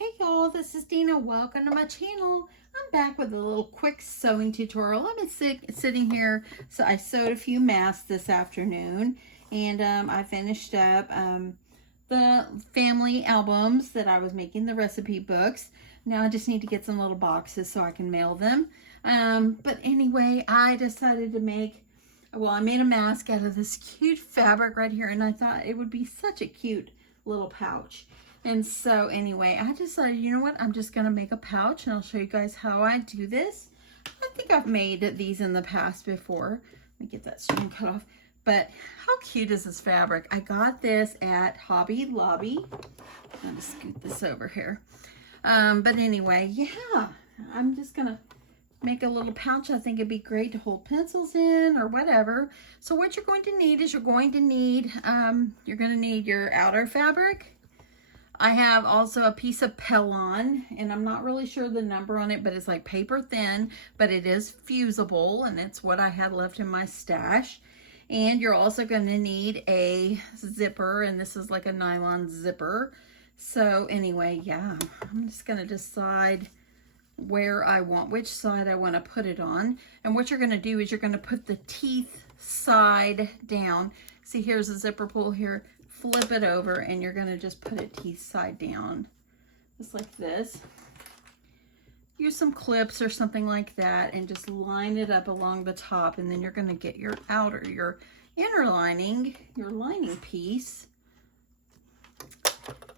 Hey y'all, this is Dina. Welcome to my channel. I'm back with a little quick sewing tutorial. I've been sitting here, so I sewed a few masks this afternoon, and I finished up the family albums that I was making, the recipe books. Now I just need to get some little boxes so I can mail them. But anyway, I decided to make, well, I made a mask out of this cute fabric right here, and I thought it would be such a cute little pouch. And so anyway, I decided, you know what, I'm just going to make a pouch, and I'll show you guys how I do this. I think I've made these in the past before. Let me get that string cut off. But how cute is this fabric? I got this at Hobby Lobby. I'm going to scoot this over here. But anyway, yeah, I'm just going to make a little pouch. I think it'd be great to hold pencils in or whatever. So what you're going to need is you're going to need your outer fabric. I have also a piece of Pellon, and I'm not really sure the number on it, but it's like paper thin, but it is fusible, and it's what I had left in my stash. And you're also going to need a zipper, and this is like a nylon zipper. So anyway, yeah, I'm just going to decide which side I want to put it on. And what you're going to do is you're going to put the teeth side down. See, here's a zipper pull here. Flip it over, and you're going to just put it teeth side down, just like this. Use some clips or something like that, and just line it up along the top, and then you're going to get your inner lining, your lining piece,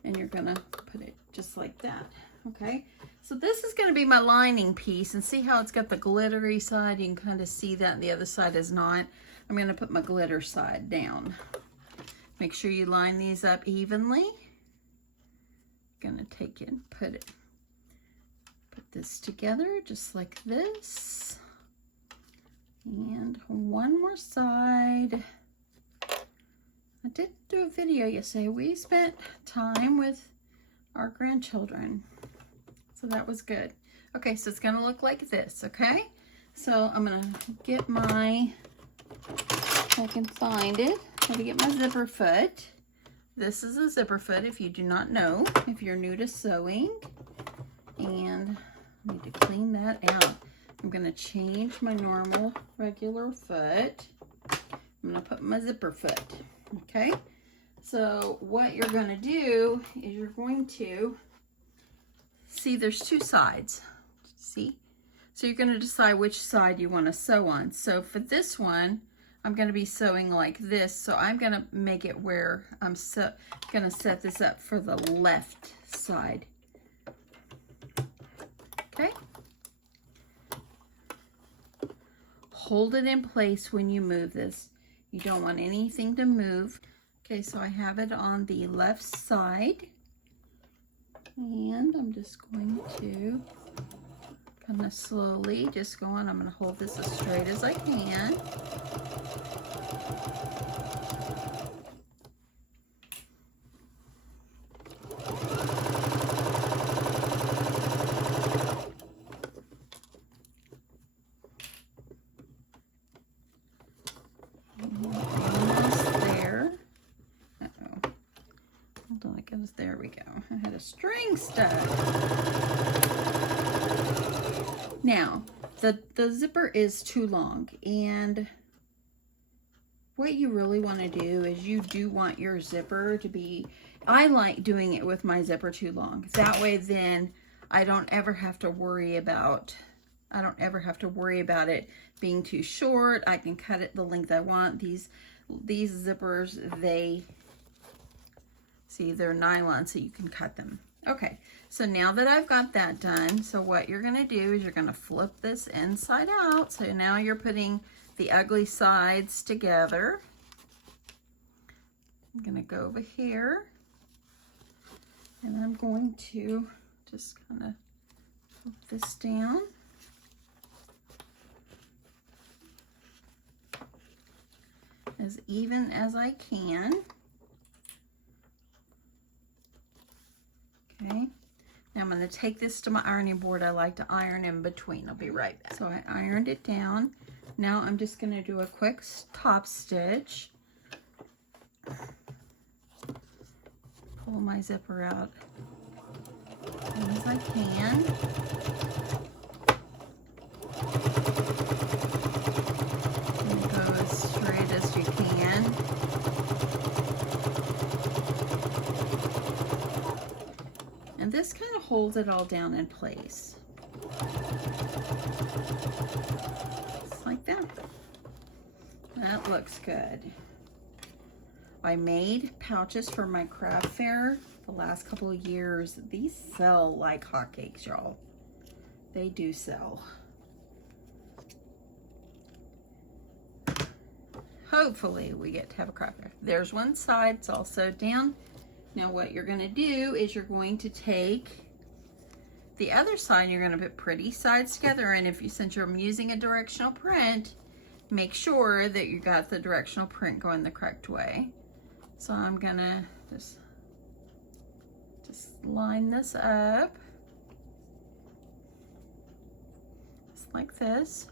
and you're going to put it just like that. Okay, so this is going to be my lining piece, and see how it's got the glittery side? You can kind of see that, and the other side is not. I'm going to put my glitter side down. Make sure you line these up evenly. Gonna take it and put this together just like this. And one more side. I did do a video yesterday. We spent time with our grandchildren, so that was good. Okay, so it's gonna look like this, okay? So I'm gonna get if I can find it. I'm going to get my zipper foot. This is a zipper foot if you do not know, if you're new to sewing. And I need to clean that out. I'm going to change my normal regular foot. I'm going to put my zipper foot. Okay? So what you're going to do is you're going to see there's two sides. See? So you're going to decide which side you want to sew on. So for this one, I'm going to be sewing like this, so I'm going to make it where I'm going to set this up for the left side. Okay? Hold it in place when you move this. You don't want anything to move. Okay, so I have it on the left side, and I'm just going to kind of slowly just go on. I'm going to hold this as straight as I can. There we go. I had a string stuck. Now, the zipper is too long, and what you really want to do is you do want your zipper to be, I like doing it with my zipper too long. That way then I don't ever have to worry about it being too short. I can cut it the length I want. These zippers, they're nylon, so you can cut them. Okay, so now that I've got that done, so what you're going to do is you're going to flip this inside out. So now you're putting the ugly sides together. I'm going to go over here, and I'm going to just kind of flip this down. As even as I can. Okay, now I'm going to take this to my ironing board. I like to iron in between. I'll be right back. So I ironed it down. Now I'm just going to do a quick top stitch. Pull my zipper out as I can. And go as straight as you can. And this kind of holds it all down in place. Just like that. That looks good. I made pouches for my craft fair the last couple of years. These sell like hotcakes, y'all. They do sell. Hopefully we get to have a craft fair. There's one side, it's all sewed down. Now what you're gonna do is you're going to take the other side, you're gonna put pretty sides together, and since you're using a directional print, make sure that you got the directional print going the correct way. So I'm gonna just line this up, just like this.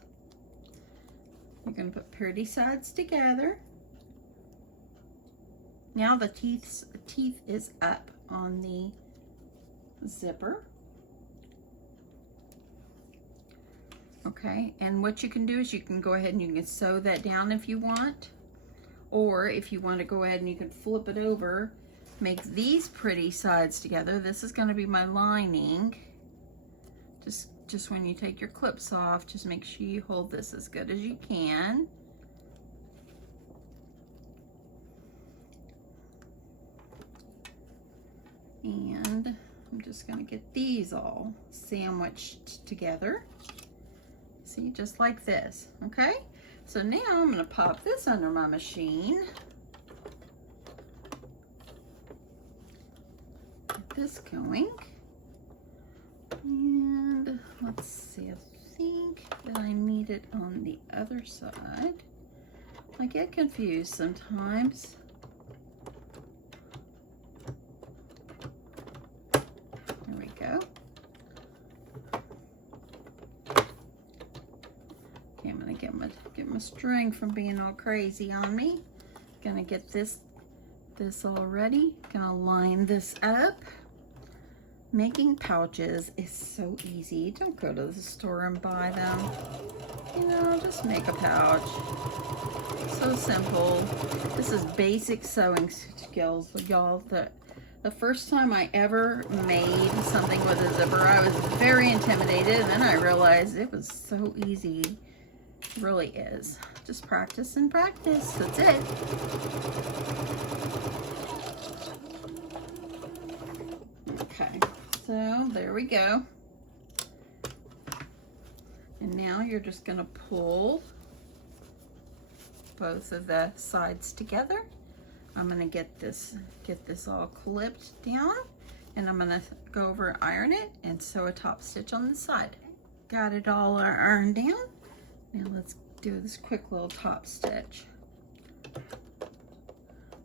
You're gonna put pretty sides together. Now the teeth is up on the zipper. Okay, and what you can do is you can go ahead and you can sew that down if you want. Or if you want to go ahead and you can flip it over, make these pretty sides together. This is going to be my lining. Just when you take your clips off, just make sure you hold this as good as you can. And I'm just going to get these all sandwiched together. See, just like this, okay? So now I'm going to pop this under my machine. Get this going. And let's see, I think that I need it on the other side. I get confused sometimes. There we go. Okay, I'm gonna get my string from being all crazy on me. Gonna get this all ready. Gonna line this up. Making pouches is so easy. Don't go to the store and buy them. You know, just make a pouch. So simple. This is basic sewing skills, y'all. The first time I ever made something with a zipper, I was very intimidated, and then I realized it was so easy. It really is. Just practice and practice. That's it. Okay, so there we go. And now you're just gonna pull both of the sides together. I'm gonna get this all clipped down, and I'm gonna go over and iron it and sew a top stitch on the side. Got it all ironed down. Now let's do this quick little top stitch.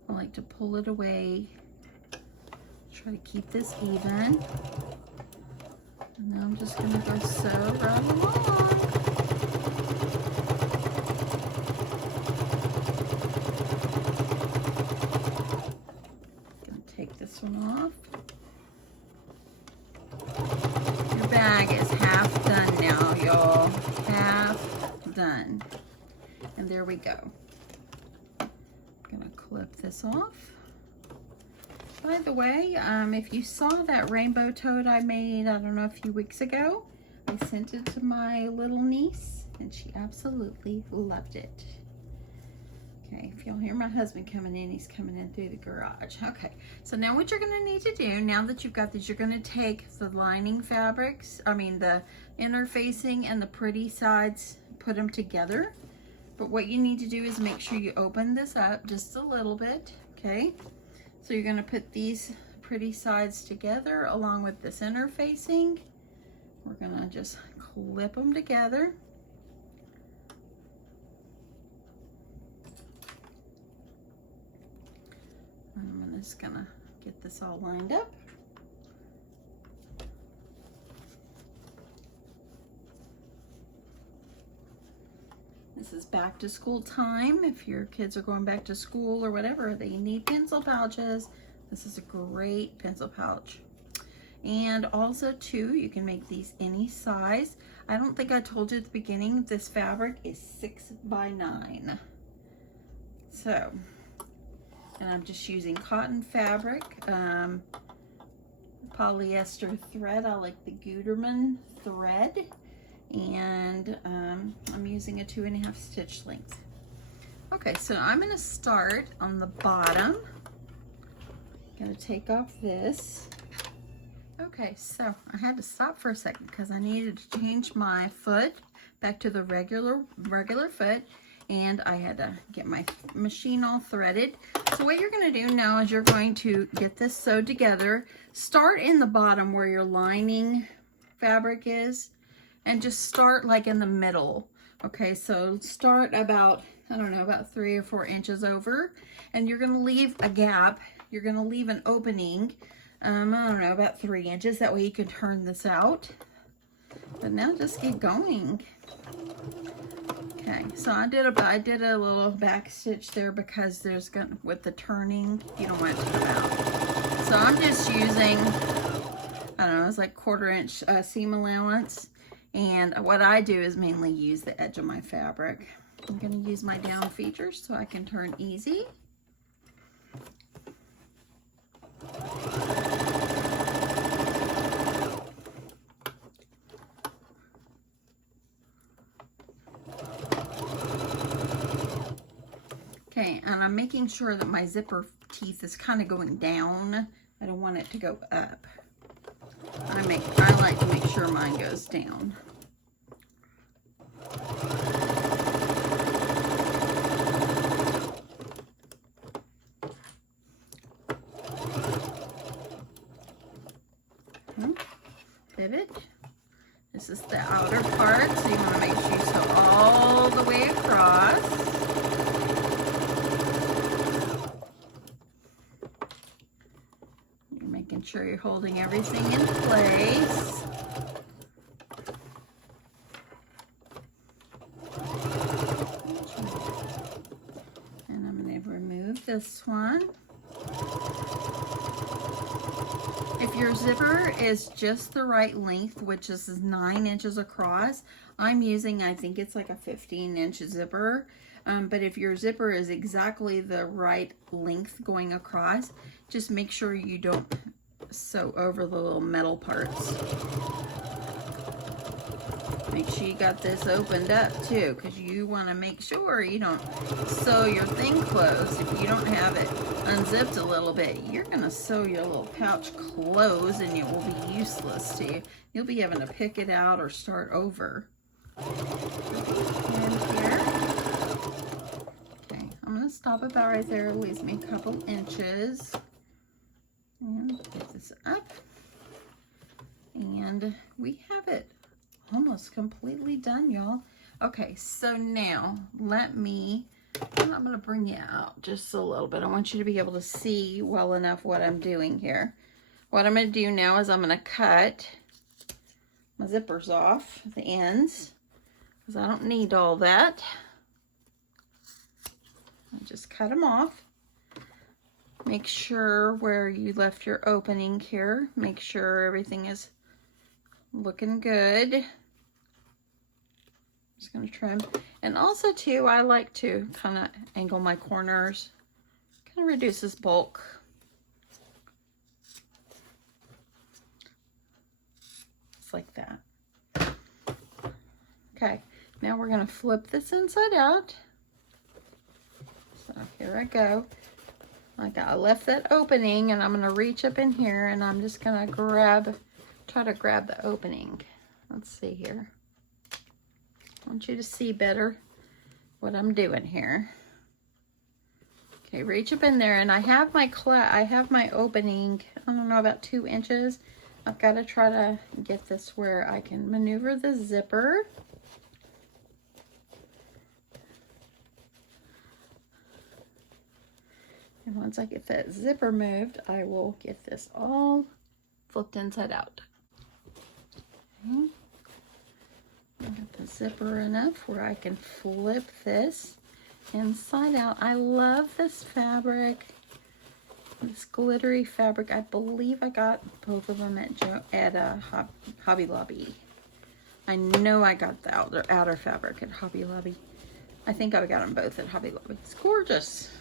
I like to pull it away. Try to keep this even. And now I'm just gonna go sew right along. Gonna take this one off. Your bag is half done now, y'all. Half done. And there we go. I'm gonna clip this off. By the way, if you saw that rainbow tote I made, I don't know, a few weeks ago, I sent it to my little niece and she absolutely loved it. Okay, if y'all hear my husband coming in, he's coming in through the garage. Okay, so now what you're gonna need to do, now that you've got these, you're gonna take the lining fabrics, the inner facing and the pretty sides, put them together. But what you need to do is make sure you open this up just a little bit, okay? So you're gonna put these pretty sides together along with this inner facing. We're gonna just clip them together. I'm just gonna get this all lined up. This is back to school time. If your kids are going back to school or whatever, they need pencil pouches. This is a great pencil pouch. And also too, you can make these any size. I don't think I told you at the beginning, this fabric is 6 by 9. So, and I'm just using cotton fabric, polyester thread. I like the Gutermann thread, and I'm using a 2.5 stitch length. Okay, so I'm going to start on the bottom. I'm going to take off this. Okay, so I had to stop for a second because I needed to change my foot back to the regular foot, and I had to get my machine all threaded. So what you're going to do now is you're going to get this sewed together. Start in the bottom where your lining fabric is, and just start like in the middle. Okay, so start about, I don't know, about 3 or 4 inches over, and you're going to leave a gap. You're going to leave an opening, I don't know, about 3 inches. That way you can turn this out. But now just keep going. Okay, so I did a little back stitch there because there's going, with the turning, you don't want it to come out. So I'm just using, I don't know, it's like 1/4 inch seam allowance. And what I do is mainly use the edge of my fabric. I'm going to use my down features so I can turn easy. Okay, and I'm making sure that my zipper teeth is kind of going down. I don't want it to go up. I like to make sure mine goes down. Pivot. This is the outer part, so you want to make sure you sew all the way across. You're making sure you're holding everything in place. And I'm going to remove this one. If your zipper is just the right length, which is 9 inches across, I'm using, I think it's like a 15-inch zipper. But if your zipper is exactly the right length going across, just make sure you don't sew over the little metal parts. Make sure you got this opened up too, because you want to make sure you don't sew your thing closed. If you don't have it unzipped a little bit, you're going to sew your little pouch closed and it will be useless to you. You'll be having to pick it out or start over. And here. Okay, I'm going to stop about right there. It leaves me a couple inches. And get this up. And we have it almost completely done, y'all. Okay, so now I'm going to bring you out just a little bit. I want you to be able to see well enough what I'm doing here. What I'm going to do now is I'm going to cut my zippers off the ends because I don't need all that. I just cut them off. Make sure where you left your opening here, make sure everything is looking good. Just going to trim. And also too, I like to kind of angle my corners. Kind of reduces bulk. Just like that. Okay, now we're going to flip this inside out. So here I go. Like I left that opening and I'm going to reach up in here and I'm just going to try to grab the opening. Let's see here. I want you to see better what I'm doing here. Okay, reach up in there and I have my opening, I don't know, about 2 inches. I've got to try to get this where I can maneuver the zipper. And once I get that zipper moved, I will get this all flipped inside out. Okay. I got the zipper enough where I can flip this inside out. I love this fabric. This glittery fabric, I believe I got both of them at Hobby Lobby. I know I got the outer fabric at Hobby Lobby. I think I got them both at Hobby Lobby. It's gorgeous.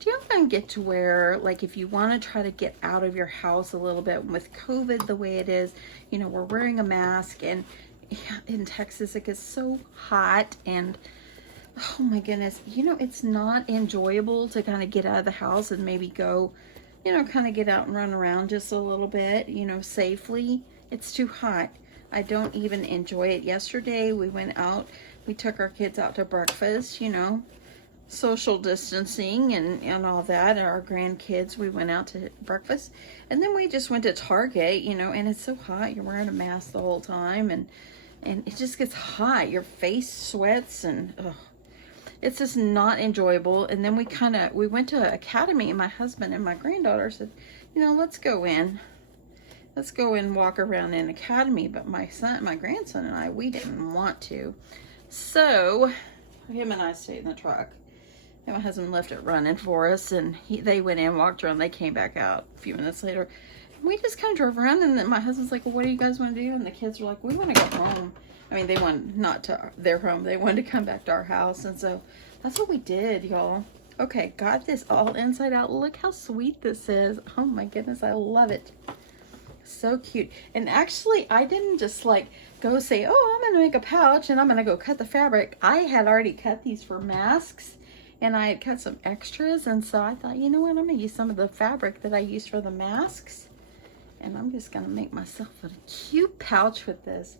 Do you ever get to where, like, if you want to try to get out of your house a little bit with COVID the way it is, you know, we're wearing a mask, and in Texas it gets so hot, and oh my goodness, you know, it's not enjoyable to kind of get out of the house and maybe go, you know, kind of get out and run around just a little bit, you know, safely. It's too hot. I don't even enjoy it. Yesterday we went out, we took our kids out to breakfast, you know, social distancing and all that. Our grandkids, we went out to breakfast, and then we just went to Target, you know, and it's so hot. You're wearing a mask the whole time, and it just gets hot. Your face sweats, and ugh. It's just not enjoyable. And then we went to Academy, and my husband and my granddaughter said, you know, let's go and walk around in Academy. But my grandson and I, we didn't want to. So him and I stayed in the truck. And my husband left it running for us, and they went in, walked around, they came back out a few minutes later. And we just kind of drove around, and then my husband's like, well, what do you guys want to do? And the kids were like, we want to go home. I mean, they wanted not to their home. They wanted to come back to our house. And so that's what we did, y'all. Okay, got this all inside out. Look how sweet this is. Oh my goodness, I love it. So cute. And actually, I didn't just like go say, oh, I'm going to make a pouch and I'm going to go cut the fabric. I had already cut these for masks, and I had cut some extras. And so I thought, you know what, I'm going to use some of the fabric that I used for the masks, and I'm just going to make myself a cute pouch with this.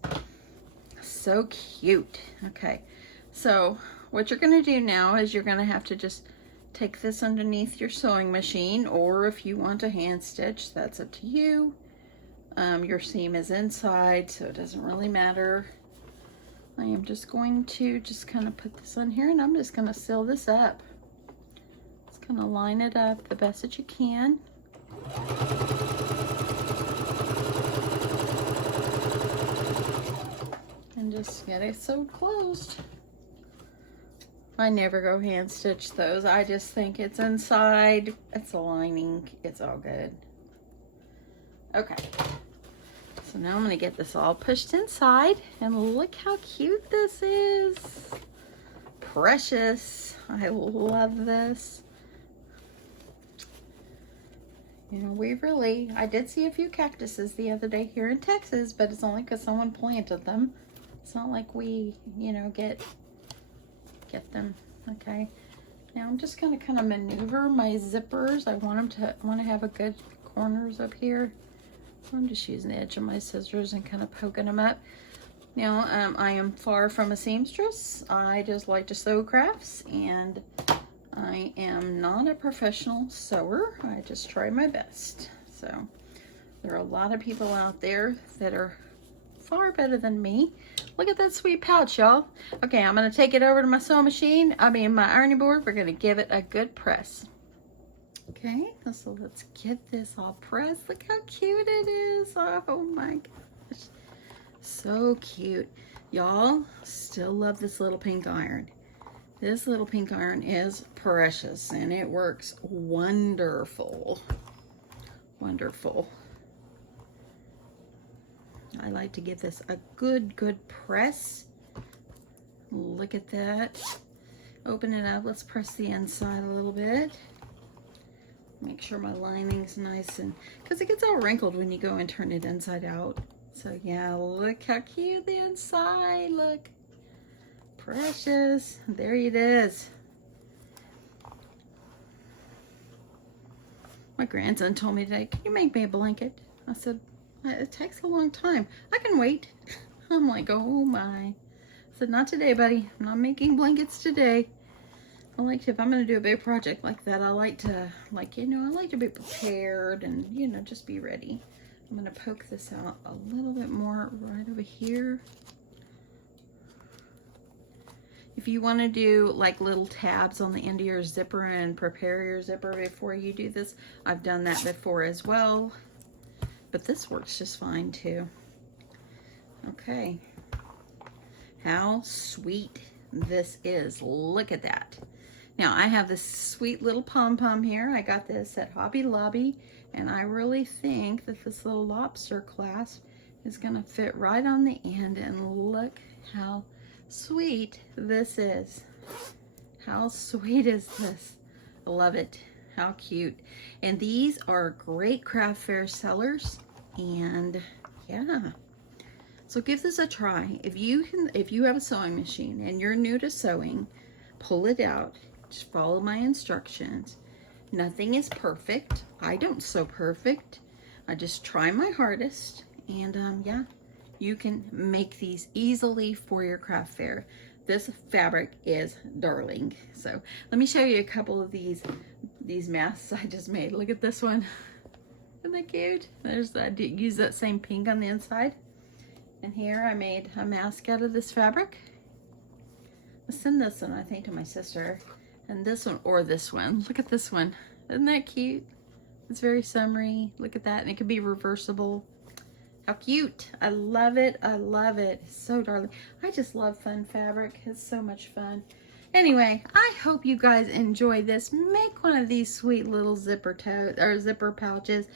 So cute. Okay, so what you're going to do now is you're going to have to just take this underneath your sewing machine, or if you want to hand stitch, that's up to you. Your seam is inside, so it doesn't really matter. I am just going to kind of put this on here, and I'm just going to seal this up. Just going to line it up the best that you can. And just get it sewed closed. I never go hand stitch those. I just think it's inside, it's a lining, it's all good. Okay, so now I'm gonna get this all pushed inside, and look how cute this is. Precious. I love this. You know, I did see a few cactuses the other day here in Texas, but it's only because someone planted them. It's not like we, you know, get them. Okay, now I'm just gonna kind of maneuver my zippers. I want to have a good corners up here. So I'm just using the edge of my scissors and kind of poking them up. Now, I am far from a seamstress. I just like to sew crafts, and I am not a professional sewer. I just try my best. So there are a lot of people out there that are far better than me. Look at that sweet pouch, y'all. Okay, I'm gonna take it over to my sewing machine. My ironing board. We're gonna give it a good press. Okay, so let's get this all pressed. Look how cute it is. Oh my gosh, so cute. Y'all, still love this little pink iron. This little pink iron is precious, and it works wonderful. Wonderful. I like to give this a good press. Look at that. Open it up. Let's press the inside a little bit. Make sure my lining's nice, and because it gets all wrinkled when you go and turn it inside out. So yeah, look how cute the inside. Look. Precious. There it is. My grandson told me today, can you make me a blanket? I said, it takes a long time. I can wait. I'm like, oh my. I said, not today, buddy. I'm not making blankets today. I like to, if I'm going to do a big project like that, I like to, I like to be prepared and, you know, just be ready. I'm going to poke this out a little bit more right over here. If you want to do like little tabs on the end of your zipper and prepare your zipper before you do this, I've done that before as well. But this works just fine too. Okay. How sweet. this is. Look at that. Now I have this sweet little pom-pom here. I got this at Hobby Lobby, and I really think that this little lobster clasp is gonna fit right on the end, and look how sweet this is. How sweet is this? I love it. How cute. And these are great craft fair sellers, and yeah. So give this a try. If you have a sewing machine and you're new to sewing, pull it out. Just follow my instructions. Nothing is perfect. I don't sew perfect. I just try my hardest. And yeah, you can make these easily for your craft fair. This fabric is darling. So let me show you a couple of these masks I just made. Look at this one. Isn't that cute? There's that. Use that same pink on the inside. And here I made a mask out of this fabric. I'll send this one, I think, to my sister. And this one, or this one. Look at this one. Isn't that cute? It's very summery. Look at that. And it could be reversible. How cute. I love it. I love it. It's so darling. I just love fun fabric. It's so much fun. Anyway, I hope you guys enjoy this. Make one of these sweet little zipper pouches.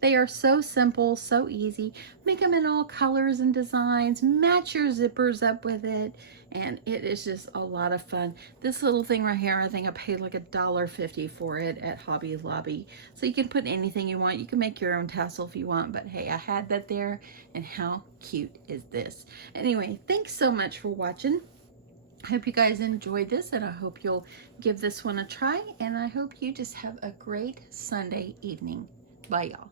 They are so simple, so easy. Make them in all colors and designs. Match your zippers up with it. And it is just a lot of fun. This little thing right here, I think I paid like $1.50 for it at Hobby Lobby. So you can put anything you want. You can make your own tassel if you want. But hey, I had that there. And how cute is this? Anyway, thanks so much for watching. I hope you guys enjoyed this, and I hope you'll give this one a try. And I hope you just have a great Sunday evening. Bye, y'all.